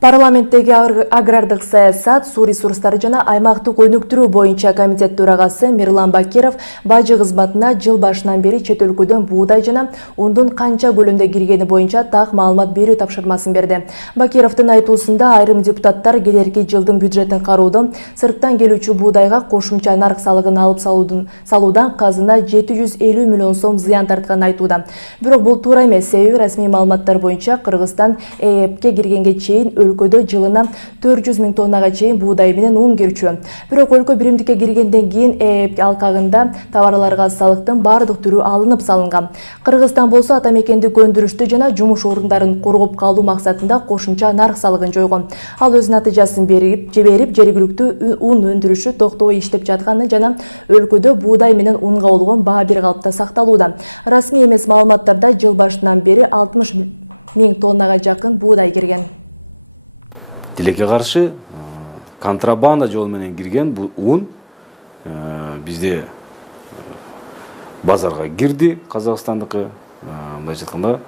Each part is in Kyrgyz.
Парламенттеги агрардык саясат, суу ресурстары жана аймактык өнүктүрүү боюнча комитет төрагасы Мирлан Бакиров бажы кызматына жыл башынан бери чет өлкөдөн буудай жана ундун канча көлөмдө киргени боюнча так маалымат берүү тапшырмасын берди. Бакировдун айтуусунда айрым депутаттар келерки жылдын бюджетин кароодо сырттан келүүчү буудайга кошумча нарк салыгын алып салуудан казына 750 миллион сом зыян тартканын айтууда. Бирок бул туура эмес, себеби расмий маалыматтар боюнча Кыргызстан ЭЭПке киргенге чейин өлкөдө жылына 400 миң тоннага чейин буудай менен ун кирчү. Бирок өлкө биримдикке киргенден кийин ЭЭП алкагында товарларга салыктын бардык түрү алынып салынган. Кыргызстан болсо ата мекендик өндүрүштү жана жумуш орундарын коргоп калуу максатында кошумча нарк салыгын жойгон. Ал өз натыйжасын берип, жергиликтүү ун өндүрүшү токтобой иштеп жатканы жана өлкөдө буудай менен унга болгон баа бир калыпта сакталууда. Расмий эмес маалыматтарда жыл башынан бери 60 миң тоннага жакын буудай кирген. Тилекке каршы контрабанда жол менен кирген бул ун бизде базарга кирди, Казакстандыкы. Мындай айтканда,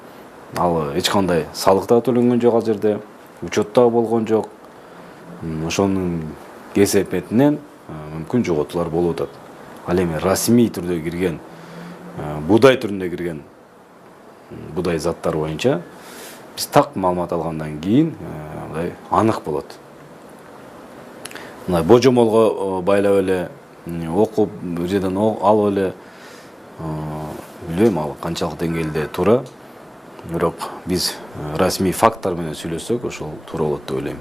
ал эч кандай салык да төлөнгөн жок ал жерде, учет да болгон жок. Ошонун кесепетинен мүмкүн жоготуулар болуп атат. Ал эми расмий түрдө кирген, буудай түрүндө кирген буудай заттар боюнча биз так маалымат алгандан кийин анык болот. Мындай божомолго байлап эле окуп, бир жерден алып эле билбейм ал канчалык деңгээлде туура. Бирок биз расмий факттар менен сүйлөссөк, ошол туура болот деп ойлойм.